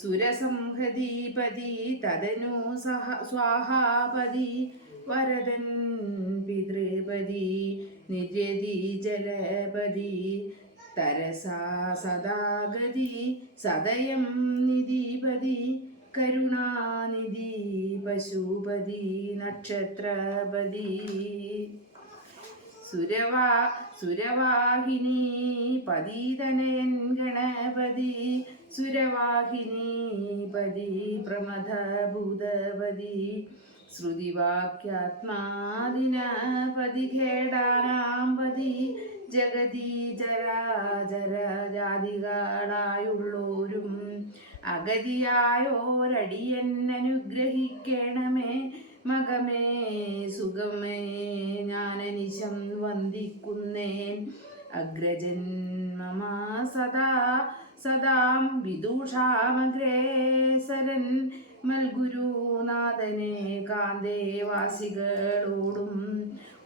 സുരസംഹതീപതി തദനു സഹ സ്വാഹാപതി വരദൻ പിതൃപതി നിര്യതി ജലപതി തരസാ സദാഗതി സദയം നിധിപതി കരുണാനിധി പശുപതി നക്ഷത്രപതി. സുരവാ സുരവാഹിനി പതീതനയൻ ഗണപതി സുരവാഹിനി പതി പ്രമഥ പതി ശ്രുതിവാക്യാത്മാദിനപതി ഖേടാനാംപതി ജഗതി ജരാജര ജാതികളായുള്ളോരും അഗതിയായോരടിയൻ അനുഗ്രഹിക്കണമേ മകമേ സുഖമേ ഞാനനിശം വന്ദിക്കുന്നേൻ. അഗ്രജന്മമാ മമ സദാ സദാം വിദൂഷാമഗ്രേസരൻ മൽഗുരുനാഥനെ കാന്തേവാസികളോടും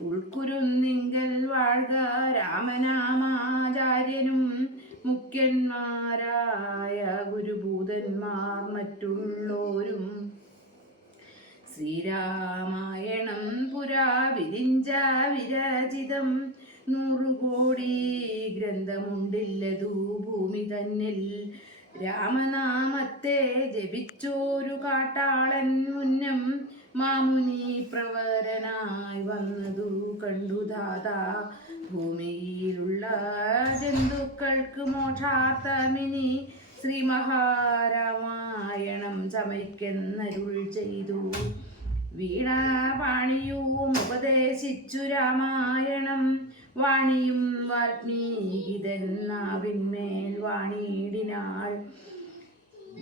ഉൾക്കുരുന്നിങ്കൽ വാഴ്ക രാമനാമാചാര്യനും മുഖ്യന്മാരായ ഗുരുഭൂതന്മാർ മറ്റുള്ളോരും. ശ്രീരാമായണം പുരാ വിരിഞ്ച വിരചിതം നൂറുകോടി ഗ്രന്ഥമുണ്ടില്ലതു ഭൂമി തന്നിൽ. രാമനാമത്തെ ജപിച്ചോരു കാട്ടാളൻ മുന്നം മാമുനി പ്രവരനായി വന്നതു കണ്ടു ദാതാ. ഭൂമിയിലുള്ള ജന്തുക്കൾക്ക് മോക്ഷാർത്ഥമിനി ശ്രീ മഹാരാമായണം ചമയ്ക്കെന്നരുൾ ചെയ്തു. വീണാപാണിയും ഉപദേശിച്ചു രാമായണം. വാണിയും വാൽമീകിതൻ നാവിന്മേൽ വാണിയിടിനാൾ.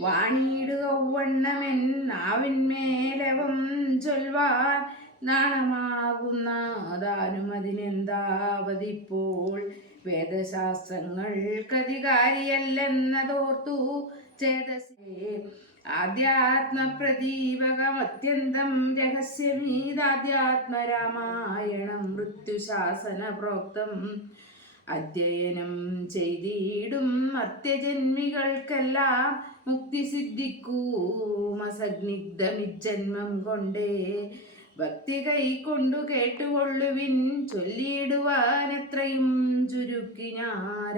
വാണിയിടുക വണ്ണമെൻ നാവിന്മേലവം ചൊൽവാൻ നാണമാകുന്ന ദാനും അതിനെന്താവതിപ്പോൾ വേദശാസ്ത്രങ്ങൾക്കധികാരിയല്ലെന്നതോർത്തു ചേതസേ ആധ്യാത്മപ്രദീപകം അത്യന്തം രഹസ്യമീതാധ്യാത്മരാമായണം മൃത്യുശാസന പ്രോക്തം അധ്യയനം ചെയ്തിടും അത്യജന്മികൾക്കെല്ലാം മുക്തി കൊണ്ടേ ഭക്തി കൈക്കൊണ്ടു കേട്ടുകൊള്ളുവിൻ ചൊല്ലിയിടുവാൻ എത്രയും ചുരുക്കി ഞാൻ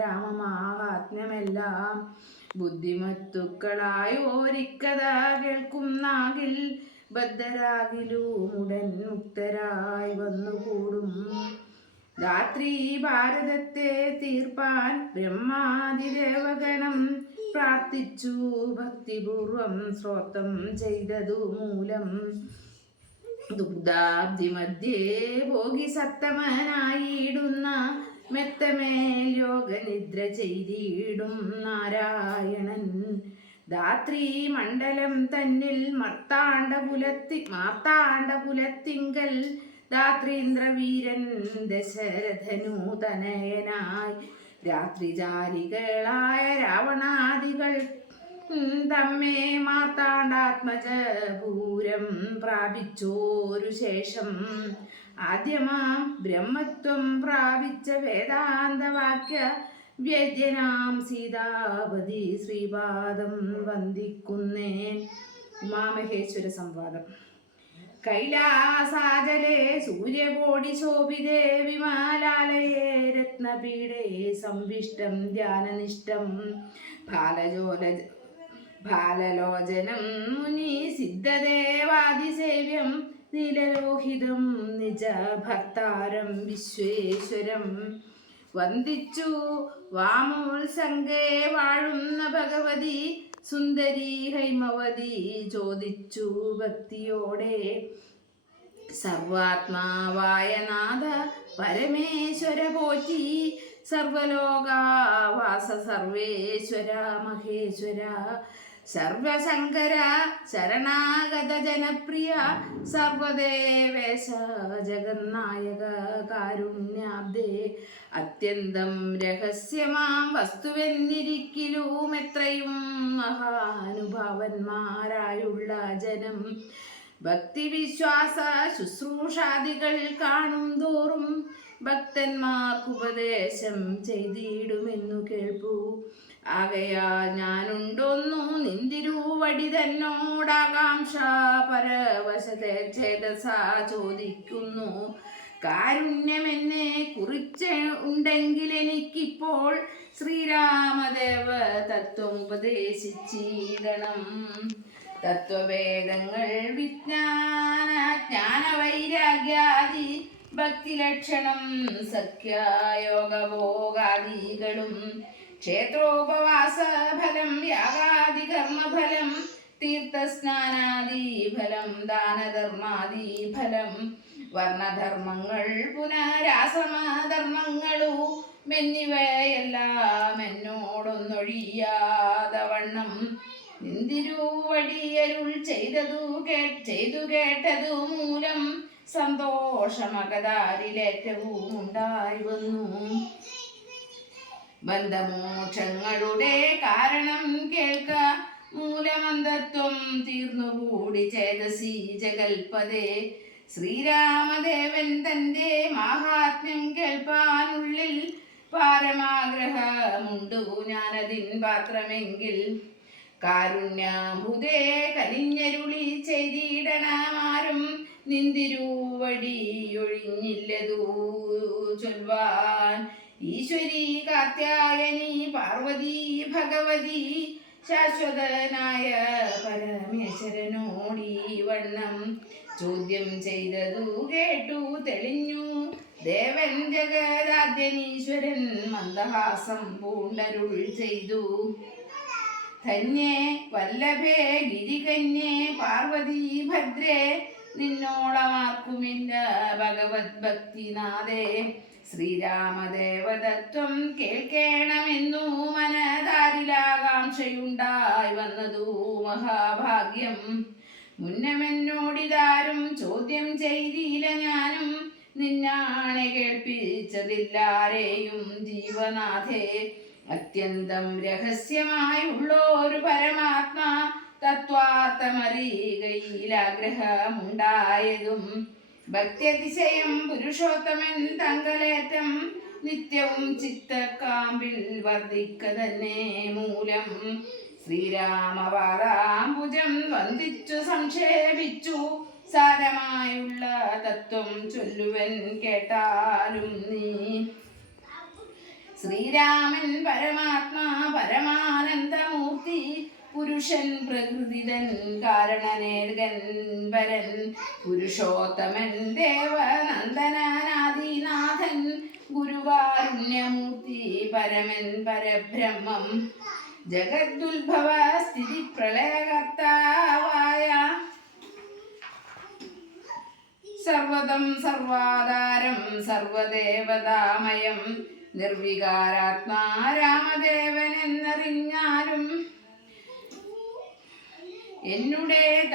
ബുദ്ധിമത്തുക്കളായോരിക്കഥ കേൾക്കുന്നാകിൽ ബദ്ധരാകിലൂമുടൻ മുക്തരായി വന്നുകൂടും. രാത്രി ഭാരതത്തെ തീർപ്പാൻ ബ്രഹ്മാതിദേവഗണം പ്രാർത്ഥിച്ചു. ഭക്തിപൂർവം ശ്രോത്രം ചെയ്തതു മൂലം ദുഗ്ധാബ്ദി മധ്യേ ഭോഗി സത്തമനായിടുന്ന മെത്തമേൽ യോഗനിദ്ര ചെയ്തിടും നാരായണൻ. ധാത്രി മണ്ഡലം തന്നിൽ മർത്താണ്ഡപുലത്തി മാർത്താണ്ഡപുലത്തിങ്കൽ മാർത്താണ്ഡ പുലത്തിങ്കൽ ധാത്രീന്ദ്രവീരൻ ദശരഥനു തനയനായി രാത്രിജാലികളായ രാവണാദികൾ തമ്മേ മാർത്താണ്ഡാത്മജപൂരം പ്രാപിച്ചോരു ശേഷം ആദ്യമാം ബ്രഹ്മത്വം പ്രാപിച്ച വേദാന്തവാക്യ വ്യജ്യനാം സീതാപതി ശ്രീപാദം വന്ദിക്കുന്നേൻ ഉമാമഹേശ്വര സംവാദം. കൈലാസാചലേ സൂര്യകോടി ശോഭിതേ വിമാലാലയേ രത്നപീഠേ സംവിഷ്ടം ധ്യാനനിഷ്ടം ഫാലജോല ഫാലലോചനം മുനി സിദ്ധദേവാദിസേവ്യം നീലലോഹിതം ഭക്താരം വിശ്വേശ്വരം. വന്ദിച്ചു വാമോത്സംഗേ വാഴുന്ന ഭഗവതി. സുന്ദരി ഹൈമവതി ചോദിച്ചു ഭക്തിയോടെ. സർവാത്മാവായ നാഥ പരമേശ്വര പോറ്റി. സർവലോകാവാസ സർവേശ്വര മഹേശ്വര. സർവശങ്കര ശരണാഗത ജനപ്രിയ സർവദേവേശ ജഗന്നായക കാരുണ്യാബ്ദേ. അത്യന്തം രഹസ്യമാം വസ്തുവെന്നിരിക്കലും എത്രയും മഹാനുഭാവന്മാരായുള്ള ജനം. ഭക്തിവിശ്വാസ ശുശ്രൂഷാദികൾ കാണും തോറും ഭക്തന്മാർക്കുപദേശം ചെയ്തിടുമെന്നു കേൾപ്പു. ആകയാ ഞാനുണ്ടോന്നു നിന്തിരുവടി തന്നോടാകാംക്ഷ പരവശത്തെ ചോദിക്കുന്നു. കാരുണ്യമെന്നെ കുറിച്ച് ഉണ്ടെങ്കിൽ എനിക്കിപ്പോൾ ശ്രീരാമദേവ തത്വം ഉപദേശിച്ചിടണം. തത്വവേദങ്ങൾ വിജ്ഞാന ജ്ഞാന വൈരാഗ്യാദി ഭക്തിലക്ഷണം ക്ഷേത്രോപവാസ ഫലം യാഗാദി കർമ്മഫലം തീർത്ഥസ്നാനാദി ഫലം ദാനധർമാദി ഫലം വർണധർമ്മങ്ങൾ പുനരാസമധർമ്മങ്ങളു എന്നിവയെല്ലാം എന്നോടൊന്നൊഴിയാതെ വണ്ണം നിന്തിരുവടിയരുൾ ചെയ്തതു ചെയ്തു കേട്ടതു മൂലം സന്തോഷമകതാരിലേറ്റവും ഉണ്ടായി വന്നു. ബന്ധമോക്ഷങ്ങളുടെ കാരണം കേൾക്ക. മൂലമന്ദത്വം തീർന്നുകൂടി ചേതസി ജഗൽപദേ ശ്രീരാമദേവൻ തന്റെ മാഹാത്മ്യം കേൾപ്പാനുള്ളിൽ പാരമാഗ്രഹമുണ്ടു. ഞാനതിൻ പാത്രമെങ്കിൽ കാരുണ്യാഭുതേ കലിഞ്ഞരുളി ചെയ്തിടണമാരും നിന്തിരൂവടിയൊഴിഞ്ഞില്ലതൂ ചൊൽവാൻ. ഈശ്വരി കാത്യായനി പാർവതി ഭഗവതി ശാശ്വതനായ പരമേശ്വരനോടി വണ്ണം ചോദ്യം ചെയ്തതു കേട്ടു തെളിഞ്ഞു. ദേവൻ ജഗദാദ്യനീശ്വരൻ മന്ദഹാസം പൂണ്ടരുൾ ചെയ്തു. ധന്യേ വല്ലഭേ ഗിരികന്യേ പാർവതി ഭദ്രേ നിന്നോളമാർക്കുമില്ല ഭഗവത് ഭക്തിനാഥേ ശ്രീരാമദേവതത്വം കേൾക്കേണമെന്നു മനതാരിലാകാംക്ഷയുണ്ടായി വന്നതു മഹാഭാഗ്യം. മുന്നമെന്നോടിതാരും ചോദ്യം ചെയ്തില്ല ഞാനും. നിന്നാണെ കേൾപ്പിച്ചതില്ലാരെയും ജീവനാഥേ. അത്യന്തം രഹസ്യമായുള്ളൊരു പരമാത്മാ തത്വാർത്ഥമറിയുകയിലാഗ്രഹമുണ്ടായതും ഭക്തിയതിശയം പുരുഷോത്തമൻ തങ്കലേറ്റം നിത്യവും ചിത്തക്കാമ്പിൽ വർദ്ധിക്ക തന്നെ മൂലം. ശ്രീരാമപാദാംബുജം വന്ദിച്ചു സംക്ഷേപിച്ചു. സാരമായുള്ള തത്വം ചൊല്ലുവൻ കേട്ടാലും നീ. ശ്രീരാമൻ പരമാത്മാ പരമാനന്ദമൂർത്തി. പുരുഷൻ പ്രകൃതിതൻ കാരണനേകൻ വരൻ. പുരുഷോത്തമൻ ദേവനന്ദനാദിനാഥൻ ഗുരുവാരുണ്യമൂർത്തി പരമൻ പരബ്രഹ്മം. ജഗദ്ദുൽഭവ സ്ഥിതി പ്രളയകർത്താവായ സർവതം സർവാധാരം സർവദേവതാമയം. നിർവികാരാത്മാ രാമദേവൻ എന്നറിഞ്ഞാലും Et nous les